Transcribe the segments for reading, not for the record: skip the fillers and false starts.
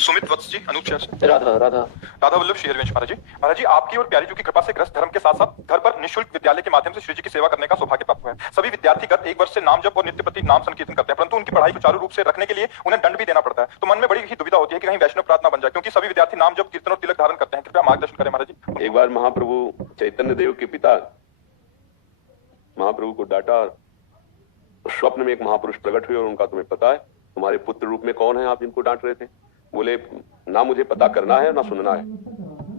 सुमित वत्स जी, अनूप शहर से। राधा राधा राधा वल्लभ शेयरवंश। महाराज जी, आपकी और प्यारी जी की कृपा से ग्रस्त धर्म के साथ साथ घर पर निःशुल्क विद्यालय के माध्यम से श्री जी की सेवा करने का सौभाग्य प्राप्त हुआ है। सभी विद्यार्थी गत एक वर्ष से नाम जप और नित्य प्रति नाम संकीर्तन करते हैं, परंतु उनकी पढ़ाई सुचारू रूप से रखने के लिए उन्हें दंड भी देना पड़ता है। तो मन में बड़ी ही दुविधा होती है कि कहीं वैष्णव प्रार्थना बन जाए, क्योंकि सभी विद्यार्थी नाम जप कीर्तन और तिलक धारण करते हैं। कृपया मार्गदर्शन करें महाराज जी। एक बार महाप्रभु चैतन्य देव के पिता महाप्रभु को डांटा। स्वप्न में एक महापुरुष प्रकट हुए और उनका तुम्हें पता है तुम्हारे पुत्र रूप में कौन है आप जिनको डांट रहे थे? बोले ना मुझे पता करना है ना सुनना है,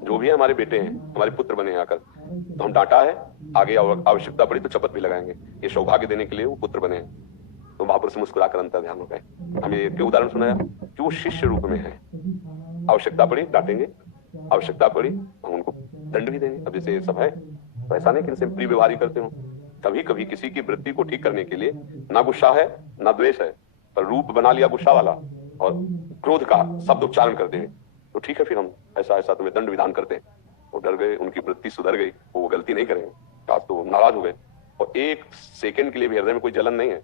जो भी है हमारे बेटे हैं, हमारे पुत्र बने आकर। तो हम डांटा है, आगे आवश्यकता पड़ी तो शपथ भी लगाएंगे। ये सौभाग्य देने के लिए वो पुत्र बने हैं। तो महापुरुष मुस्कुराकर अंतर ध्यान हो गए। हमें क्यों उदाहरण सुनाया कि वो शिष्य रूप में है। आवश्यकता पड़ी डांटेंगे, आवश्यकता पड़ी हम उनको दंड भी देंगे। अब जैसे सब है तो ऐसा नहीं कि इनसे प्रिय व्यवहार करते हो। कभी कभी किसी की वृत्ति को ठीक करने के लिए ना गुस्सा है ना द्वेष है, पर रूप बना लिया गुस्सा वाला और क्रोध का शब्द उच्चारण कर दे तो ठीक है, फिर हम ऐसा ऐसा तुम्हें दंड विधान करते हैं। वो डर गए, उनकी वृत्ति सुधर गई, वो गलती नहीं करेंगे। आज तो नाराज हो गए और एक सेकंड के लिए भी हृदय में कोई जलन नहीं है,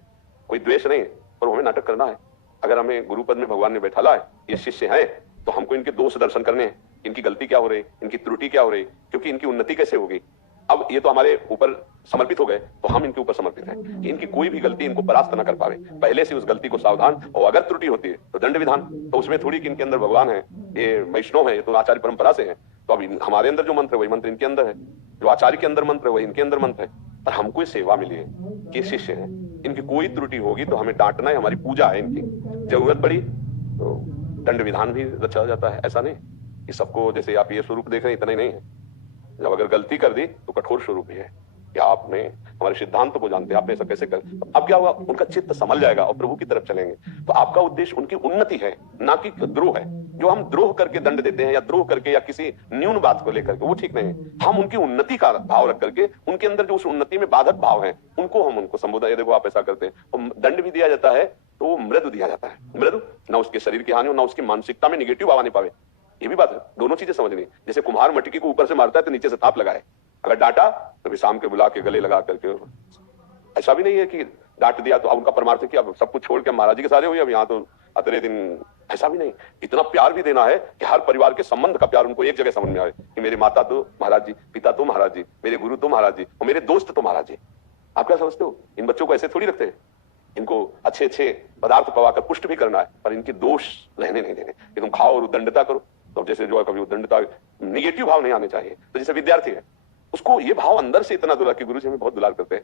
कोई द्वेष नहीं है, पर हमें नाटक करना है। अगर हमें गुरुपद में भगवान ने बैठाला है, ये शिष्य है, तो हमको इनके दोष दर्शन करने हैं। इनकी गलती क्या हो रही, इनकी त्रुटि क्या हो रही, क्योंकि इनकी उन्नति कैसे होगी। अब ये तो हमारे ऊपर समर्पित हो गए, तो हम इनके ऊपर समर्पित हैं कि इनकी कोई भी गलती इनको परास्त न कर पावे। पहले से उस गलती को सावधान, और अगर त्रुटि होती है तो दंड विधान। तो उसमें थोड़ी कि इनके अंदर भगवान है, ये वैष्णव है, ये तो आचार्य परंपरा से है, तो अब हमारे अंदर जो मंत्र है वही मंत्र इनके अंदर है, जो आचार्य के अंदर मंत्र है वही इनके अंदर मंत्र है। पर हमको सेवा मिली है कि शिष्य है, इनकी कोई त्रुटि होगी तो हमें डांटना है, हमारी पूजा है इनकी। जरूरत पड़ी तो दंड विधान भी रचा जाता है। ऐसा नहीं कि सबको जैसे आप ये स्वरूप देख रहे हैं इतना ही नहीं है। जब अगर गलती कर दी तो कठोर स्वरूप ही है कि आपने हमारे सिद्धांतों को जानते हैं, आपने ऐसा कैसे कर। अब क्या हुआ, उनका चित्त संभल जाएगा और प्रभु की तरफ चलेंगे। तो आपका उद्देश्य उनकी उन्नति है, ना कि द्रोह है। जो हम द्रोह करके दंड देते हैं या द्रोह करके या किसी न्यून बात को लेकर के, वो ठीक नहीं है। हम उनकी उन्नति का भाव रख करके उनके अंदर जो उस उन्नति में बाधक भाव है उनको हम उनको संबोधन, देखो आप ऐसा करते हैं, तो दंड भी दिया जाता है तो वो मृदु दिया जाता है। मृदु ना उसके शरीर की हानि हो, ना उसकी मानसिकता में निगेटिव भाव आने पावे। ये भी बात है, दोनों चीजें समझनी। जैसे कुम्हार मटकी को ऊपर से मारता है तो नीचे से ताप लगाए, अगर डांटा तो शाम के बुला के गले लगा करके। ऐसा भी नहीं है कि डांट दिया तो अब उनका परमार्थ किया, सब कुछ छोड़ के महाराज जी के सारे हुए, अब यहाँ तो अतरे दिन। ऐसा भी नहीं, इतना प्यार भी देना है कि हर परिवार के संबंध का प्यार उनको एक जगह समझ में आए कि मेरे माता तो महाराज जी, पिता तो महाराज जी, मेरे गुरु तो महाराज जी और मेरे दोस्त तो महाराज जी। आप क्या समझते हो, इन बच्चों को ऐसे थोड़ी रखते हैं। इनको अच्छे अच्छे पदार्थ पवाकर पुष्ट भी करना है, पर इनके दोष रहने नहीं देने कि तुम खाओ और उद्दंडता करो। तो जैसे जो है कभी उद्दंडता, निगेटिव भाव नहीं आने चाहिए। तो जैसे विद्यार्थी है उसको ये भाव अंदर से इतना दुलार कि गुरु जी हमें बहुत दुलार करते हैं,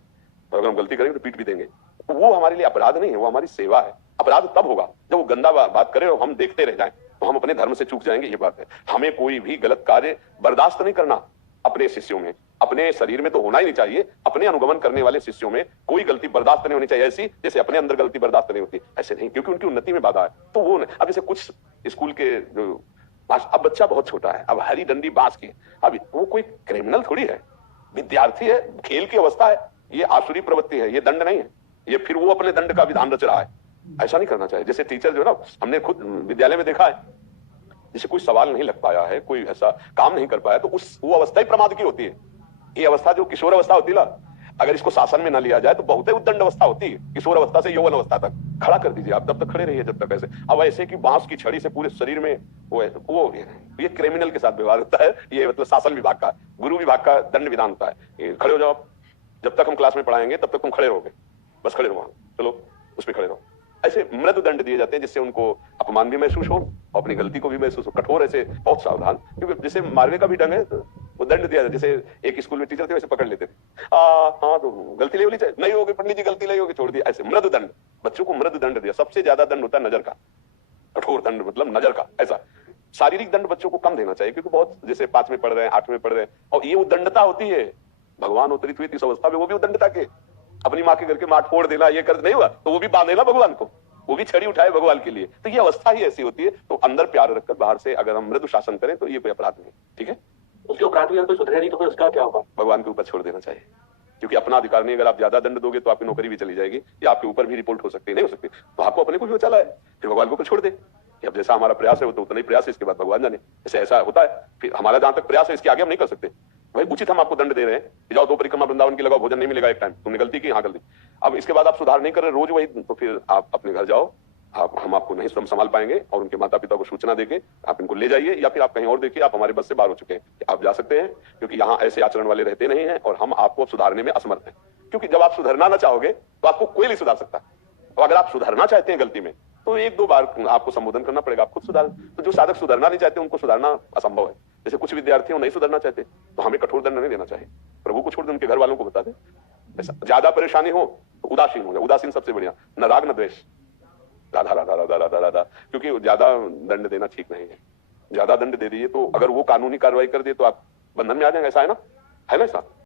और अगर हम गलती करेंगे तो पीट भी देंगे। वो हमारे लिए अपराध नहीं है, वो हमारी सेवा है। अपराध तब होगा जब वो गंदा बात करे और हम देखते रह जाएं, तो हम अपने धर्म से चूक जाएंगे। ये बात है, हमें कोई भी गलत कार्य बर्दाश्त नहीं करना। अपने शिष्यों में, अपने शरीर में तो होना ही नहीं चाहिए, अपने अनुगमन करने वाले शिष्यों में कोई गलती बर्दाश्त नहीं होनी चाहिए ऐसी जैसे अपने अंदर गलती बर्दाश्त नहीं होती। ऐसे नहीं, क्योंकि उनकी उन्नति में बाधा है। तो वो अब जैसे कुछ स्कूल के जो, अब बच्चा बहुत छोटा है, अब हरी डंडी बांस की, अब वो कोई क्रिमिनल थोड़ी है, विद्यार्थी है, खेल की अवस्था है, ये आसुरी प्रवृत्ति है, ये दंड नहीं है। ये फिर वो अपने दंड का विधान रच रहा है। ऐसा नहीं करना चाहिए। जैसे टीचर जो है ना, हमने खुद विद्यालय में देखा है, जैसे कोई सवाल नहीं लग पाया है, कोई ऐसा काम नहीं कर पाया, तो वो अवस्था ही प्रमाद की होती है। ये अवस्था जो किशोर अवस्था होती है ना, अगर इसको शासन में न लिया जाए तो बहुत ही उद्दंड अवस्था होती है। किशोर अवस्था से यौवन अवस्था तक खड़ा कर दीजिए आप, तब तक खड़े रहिए जब तक ऐसे। अब ऐसे कि बांस की छड़ी से पूरे शरीर में वो ये क्रिमिनल के साथ व्यवहार होता है। ये मतलब शासन विभाग का, गुरु विभाग का दंड विधान होता है। खड़े हो जाओ, जब तक हम क्लास में पढ़ाएंगे तब तक तुम खड़े रहोगे, बस खड़े रहो, चलो उस पर खड़े रहो। ऐसे मृदु दंड दिए जाते हैं जिससे उनको अपमान भी महसूस हो और अपनी गलती को भी महसूस हो। कठोर ऐसे बहुत सावधान, क्योंकि जैसे मारने का भी ढंग है तो वो दंड दिया जाता है। जैसे एक स्कूल में टीचर थे वैसे पकड़ लेते थे, हाँ तो गलती ले चाहिए, नहीं होगी पंडित जी, गलती नहीं होगी, छोड़ दिया। ऐसे मृदु दंड, बच्चों को मृदु दंड दिया। सबसे ज्यादा दंड होता है नजर का, कठोर दंड मतलब नजर का। ऐसा शारीरिक दंड बच्चों को कम देना चाहिए, क्योंकि बहुत जैसे 5 में पढ़ रहे हैं, 8 में पढ़ रहे हैं, और ये उद्दंडता होती है। भगवान उतरित हुए इस अवस्था में, वो भी उद्दंडता के, अपनी माँ के घर के माठ फोड़ देना, ये कर नहीं हुआ तो वो भी बांधे ना भगवान को, वो भी छड़ी उठाए भगवान के लिए। तो ये अवस्था ही ऐसी होती है। तो अंदर प्यार रखकर बाहर से अगर हम मृदु शासन करें तो ये कोई अपराध नहीं। ठीक है, उसके उपरांत भी कोई सुधरे नहीं तो फिर उसका क्या होगा? भगवान के ऊपर छोड़ देना चाहिए, क्योंकि अपना अधिकार नहीं। अगर आप ज्यादा दंड दोगे तो आपकी नौकरी भी चली जाएगी या आपके ऊपर भी रिपोर्ट हो सकती है, नहीं हो सकती। तो आपको अपने को भी चला है, फिर भगवान को ऊपर छोड़ दे कि अब जैसा हमारा प्रयास है वो तो उतना ही प्रयास है, इसके बाद भगवान जाने। जैसे ऐसा होता है, फिर हमारा जहां तक प्रयास है इसके आगे हम नहीं कर सकते। भाई उचित हम आपको दंड दे रहे हैं कि जाओ 2 परिक्रमा वृंदावन की लगाओ, भोजन नहीं मिलेगा एक टाइम, तुमने गलती की, हाँ गलती। अब इसके बाद आप सुधार नहीं कर रहे रोज वही, तो फिर आप अपने घर जाओ, आप हम आपको नहीं संभाल पाएंगे और उनके माता पिता को सूचना देके आप इनको ले जाइए, या फिर आप कहीं और देखिए, आप हमारे बस से बाहर हो चुके हैं, आप जा सकते हैं, क्योंकि यहाँ ऐसे आचरण वाले रहते नहीं हैं और हम आपको सुधारने में असमर्थ हैं। क्योंकि जब आप सुधरना ना चाहोगे तो आपको कोई नहीं सुधार सकता, और अगर आप सुधरना चाहते हैं गलती में तो एक दो बार आपको संबोधन करना पड़ेगा, आप खुद सुधार। तो जो साधक सुधरना नहीं चाहते उनको सुधारना असंभव है। जैसे कुछ विद्यार्थी नहीं सुधरना चाहते तो हमें कठोर दंड नहीं देना चाहिए, प्रभु को छोड़ दे, उनके घर वालों को बता दे। ऐसा ज्यादा परेशानी हो तो उदासीन हो जाए, उदासीन सबसे बढ़िया, न राग न द्वेष, राधा राधा राधा राधा राधा। क्योंकि ज्यादा दंड देना ठीक नहीं है। ज्यादा दंड दे दिए तो अगर वो कानूनी कार्रवाई कर दे तो आप बंधन में आ जाएंगे, ऐसा है ना, है ना ऐसा।